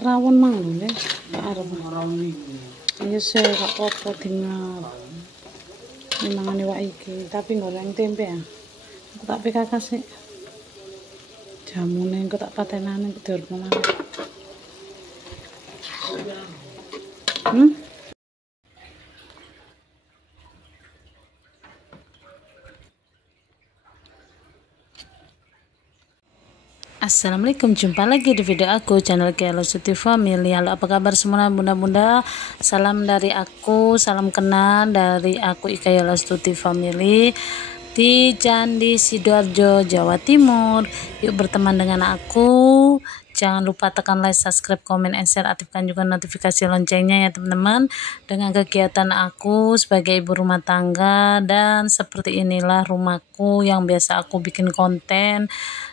rawon mang lho nek gak arep ayo se gak apa-apa tinggal mangane wak iki tapi goreng tempe ya aku tak PKK sih jamune engko tak patenane dur mana Assalamualaikum, jumpa lagi di video aku channel Kelo Suti Family. Halo, apa kabar semua bunda-bunda? Salam dari aku, salam kenal dari aku Ika Yola Suti Family di Candi Sidoarjo, Jawa Timur. Yuk berteman dengan aku. Jangan lupa tekan like, subscribe, komen, and share. Aktifkan juga notifikasi loncengnya ya teman-teman. Dengan kegiatan aku sebagai ibu rumah tangga, dan seperti inilah rumahku yang biasa aku bikin konten.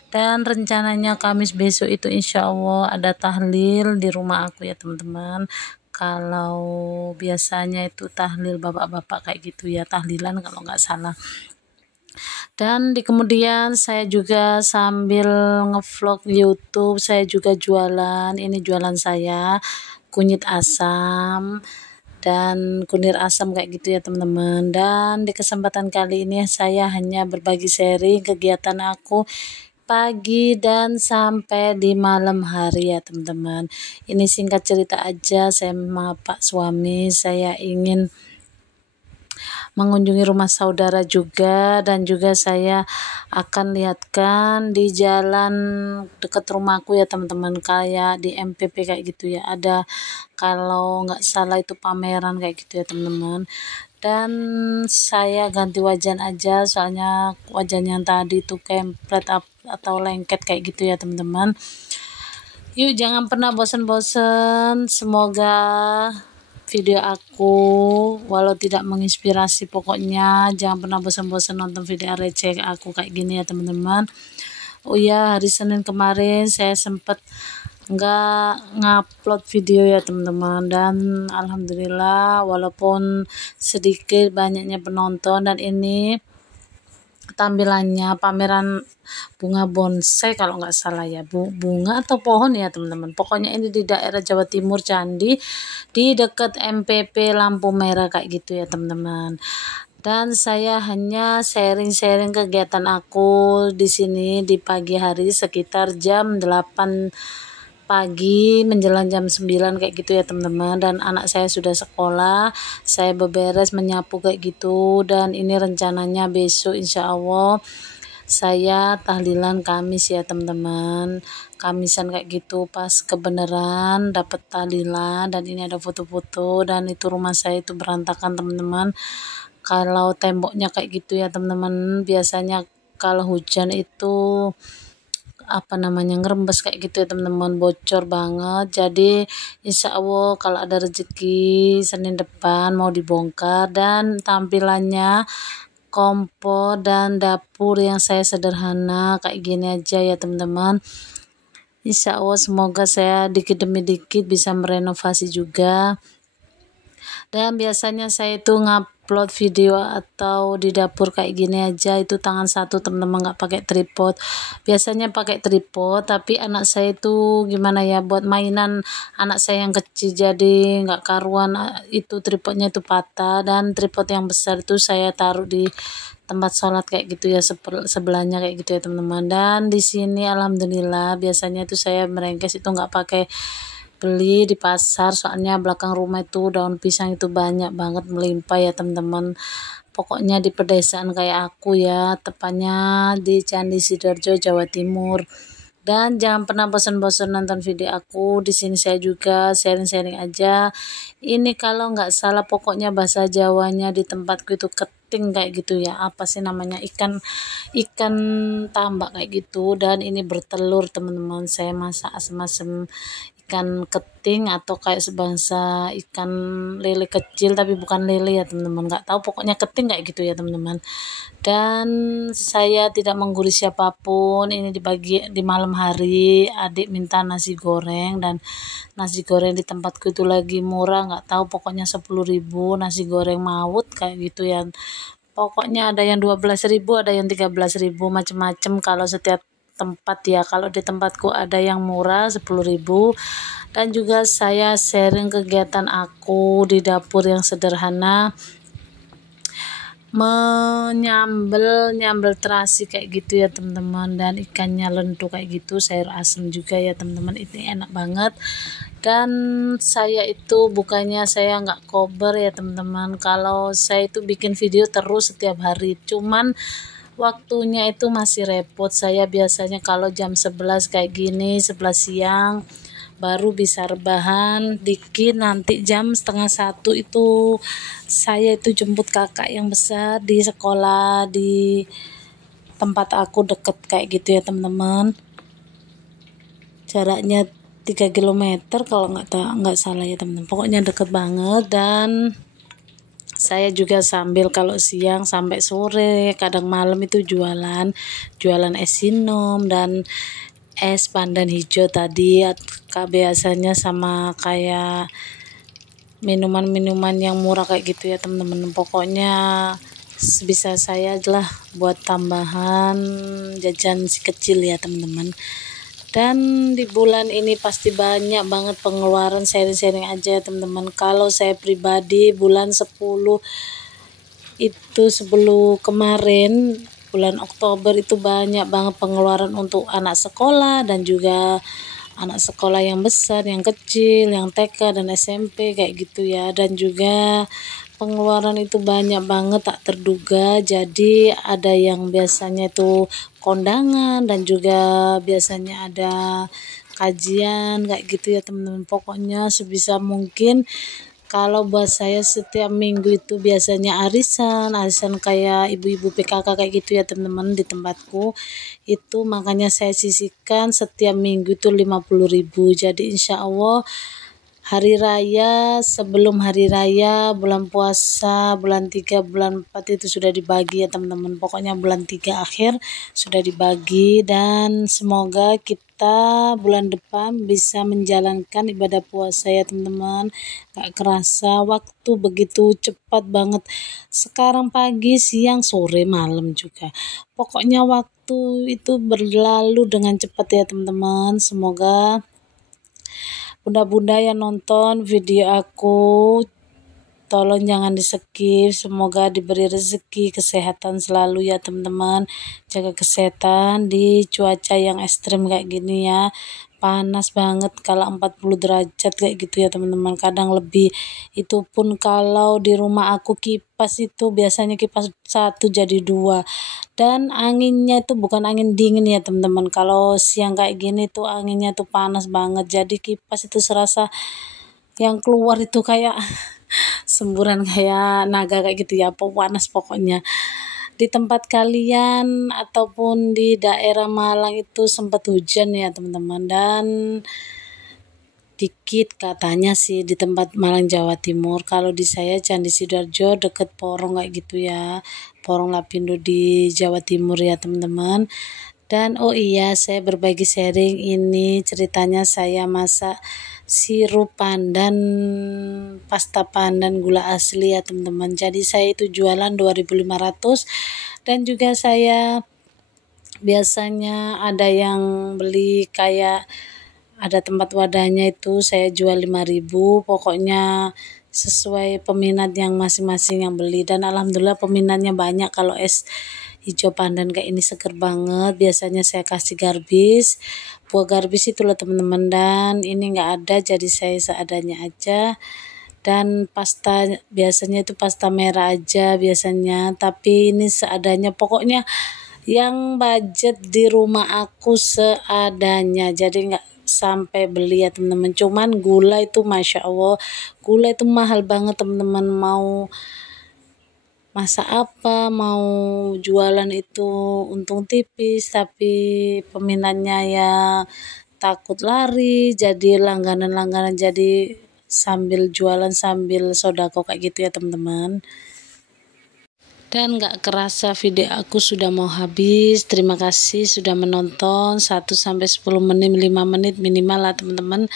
Dan rencananya Kamis besok itu insya Allah ada tahlil di rumah aku ya teman-teman. Kalau biasanya itu tahlil bapak-bapak kayak gitu ya, tahlilan kalau nggak salah. Dan di kemudian saya juga sambil ngevlog YouTube, saya juga jualan. Ini jualan saya kunyit asam dan kunir asam kayak gitu ya teman-teman. Dan di kesempatan kali ini saya hanya berbagi sharing kegiatan aku pagi dan sampai di malam hari ya teman-teman. Ini singkat cerita aja, saya sama Pak suami saya ingin mengunjungi rumah saudara juga, dan juga saya akan lihatkan di jalan dekat rumahku ya teman-teman, kayak di MPP kayak gitu ya, ada kalau nggak salah itu pameran kayak gitu ya teman-teman. Dan saya ganti wajan aja soalnya wajan yang tadi itu kempret atau lengket kayak gitu ya teman-teman. Yuk jangan pernah bosan-bosan, semoga video aku walau tidak menginspirasi, pokoknya jangan pernah bosan-bosan nonton video receh aku kayak gini ya teman-teman. Oh ya, hari Senin kemarin saya sempat nggak ngupload video ya teman-teman, dan alhamdulillah walaupun sedikit banyaknya penonton. Dan ini tampilannya pameran bunga bonsai kalau nggak salah ya, bunga atau pohon ya teman-teman. Pokoknya ini di daerah Jawa Timur, Candi di dekat MPP lampu merah kayak gitu ya teman-teman. Dan saya hanya sharing-sharing kegiatan aku di sini di pagi hari sekitar jam 8 pagi menjelang jam 9 kayak gitu ya teman-teman. Dan anak saya sudah sekolah, saya beberes menyapu kayak gitu. Dan ini rencananya besok insya Allah saya tahlilan Kamis ya teman-teman, Kamisan kayak gitu pas kebenaran dapat tahlilan. Dan ini ada foto-foto, dan itu rumah saya itu berantakan teman-teman. Kalau temboknya kayak gitu ya teman-teman, biasanya kalau hujan itu ngerembes kayak gitu ya teman-teman, bocor banget. Jadi insya Allah kalau ada rezeki Senin depan mau dibongkar. Dan tampilannya kompor dan dapur yang saya sederhana kayak gini aja ya teman-teman. Insya Allah semoga saya dikit demi dikit bisa merenovasi juga. Dan biasanya saya itu ngupload video atau di dapur kayak gini aja itu tangan satu teman-teman, nggak pakai tripod. Biasanya pakai tripod, tapi anak saya itu gimana ya, buat mainan anak saya yang kecil jadi nggak karuan, itu tripodnya itu patah. Dan tripod yang besar itu saya taruh di tempat sholat kayak gitu ya, sebelahnya kayak gitu ya teman-teman. Dan di sini alhamdulillah biasanya itu saya merengkes itu nggak pakai beli di pasar, soalnya belakang rumah itu daun pisang itu banyak banget melimpah ya teman-teman. Pokoknya di pedesaan kayak aku ya, tepatnya di Candi Sidoarjo, Jawa Timur. Dan jangan pernah bosan-bosan nonton video aku. Di sini saya juga sharing-sharing aja. Ini kalau nggak salah pokoknya bahasa Jawanya di tempatku itu keting kayak gitu ya. Apa sih namanya, ikan tambak kayak gitu. Dan ini bertelur teman-teman. Saya masak asem-asem ikan keting atau kayak sebangsa ikan lele kecil, tapi bukan lele ya teman-teman, nggak tahu, pokoknya keting kayak gitu ya teman-teman. Dan saya tidak menggurui siapapun, ini dibagi di malam hari, adik minta nasi goreng, dan nasi goreng di tempatku itu lagi murah, nggak tahu pokoknya 10.000 nasi goreng maut kayak gitu ya. Pokoknya ada yang 12.000, ada yang 13.000, macam-macam. Kalau setiap tempat ya. Kalau di tempatku ada yang murah 10.000. Dan juga saya sharing kegiatan aku di dapur yang sederhana, nyambel terasi kayak gitu ya teman-teman, dan ikannya lentu kayak gitu, sayur asem juga ya teman-teman. Ini enak banget. Dan saya itu bukannya saya nggak kober ya teman-teman, kalau saya itu bikin video terus setiap hari, cuman waktunya itu masih repot. Saya biasanya kalau jam 11 kayak gini, 11 siang baru bisa rebahan dikit. Nanti jam setengah 1 itu saya itu jemput kakak yang besar di sekolah di tempat aku, deket kayak gitu ya teman-teman, jaraknya 3 kilometer kalau nggak salah ya teman-teman, pokoknya deket banget. Dan saya juga sambil kalau siang sampai sore, kadang malam itu jualan es sinom dan es pandan hijau tadi, biasanya sama kayak minuman-minuman yang murah kayak gitu ya teman-teman. Pokoknya sebisa saya lah buat tambahan jajan si kecil ya teman-teman. Dan di bulan ini pasti banyak banget pengeluaran, sharing-sharing aja ya teman-teman. Kalau saya pribadi bulan 10 itu, sebelum kemarin bulan Oktober itu banyak banget pengeluaran untuk anak sekolah dan juga anak sekolah yang besar, yang kecil, yang TK dan SMP kayak gitu ya. Dan juga pengeluaran itu banyak banget tak terduga. Jadi ada yang biasanya itu kondangan dan juga biasanya ada kajian kayak gitu ya teman-teman. Pokoknya sebisa mungkin kalau buat saya setiap minggu itu biasanya arisan kayak ibu-ibu PKK kayak gitu ya teman-teman di tempatku itu, makanya saya sisihkan setiap minggu itu 50.000. Jadi insya Allah hari raya, sebelum hari raya, bulan puasa, bulan 3, bulan 4 itu sudah dibagi ya teman-teman. Pokoknya bulan 3 akhir sudah dibagi, dan semoga kita bulan depan bisa menjalankan ibadah puasa ya teman-teman. Gak kerasa waktu begitu cepat banget. Sekarang pagi, siang, sore, malam juga. Pokoknya waktu itu berlalu dengan cepat ya teman-teman. Semoga bunda-bunda yang nonton video aku tolong jangan di skip. Semoga diberi rezeki kesehatan selalu ya teman-teman. Jaga kesehatan di cuaca yang ekstrim kayak gini ya. Panas banget kalau 40 derajat kayak gitu ya teman-teman, kadang lebih. Itu pun kalau di rumah aku kipas itu biasanya kipas 1 jadi 2, dan anginnya itu bukan angin dingin ya teman-teman. Kalau siang kayak gini tuh anginnya tuh panas banget, jadi kipas itu serasa yang keluar itu kayak semburan kayak naga kayak gitu ya, panas pokoknya. Di tempat kalian ataupun di daerah Malang itu sempat hujan ya teman-teman, dan dikit katanya sih di tempat Malang Jawa Timur. Kalau di saya Candi Sidoarjo deket Porong kayak gitu ya, Porong Lapindo di Jawa Timur ya teman-teman. Dan oh iya, saya berbagi sharing ini ceritanya saya masak sirup pandan, pasta pandan gula asli ya teman-teman. Jadi saya itu jualan 2.500, dan juga saya biasanya ada yang beli, kayak ada tempat wadahnya itu saya jual 5.000. Pokoknya sesuai peminat yang masing-masing yang beli, dan alhamdulillah peminatnya banyak. Kalau es hijau pandan kayak ini seger banget, biasanya saya kasih garbis, buah garbis itu loh teman-teman, dan ini nggak ada jadi saya seadanya aja. Dan pasta biasanya itu pasta merah aja biasanya, tapi ini seadanya. Pokoknya yang budget di rumah aku seadanya, jadi nggak sampai beli ya teman-teman. Cuman gula itu masya Allah, gula itu mahal banget teman-teman. Mau masak apa, mau jualan itu untung tipis, tapi peminatnya ya takut lari, jadi langganan-langganan, jadi sambil jualan sambil sodako kayak gitu ya teman-teman. Dan gak kerasa video aku sudah mau habis. Terima kasih sudah menonton 1-10 menit, 5 menit minimal lah teman-teman.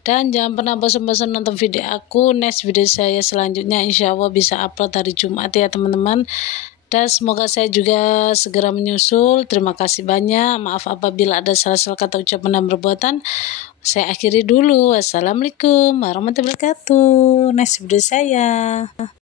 Dan jangan pernah bosan-bosan nonton video aku. Next video saya selanjutnya insya Allah bisa upload hari Jumat ya teman-teman. dan semoga saya juga segera menyusul. Terima kasih banyak. Maaf apabila ada salah-salah kata, ucapan, dan perbuatan. Saya akhiri dulu. Wassalamualaikum warahmatullahi wabarakatuh. Nasib saya.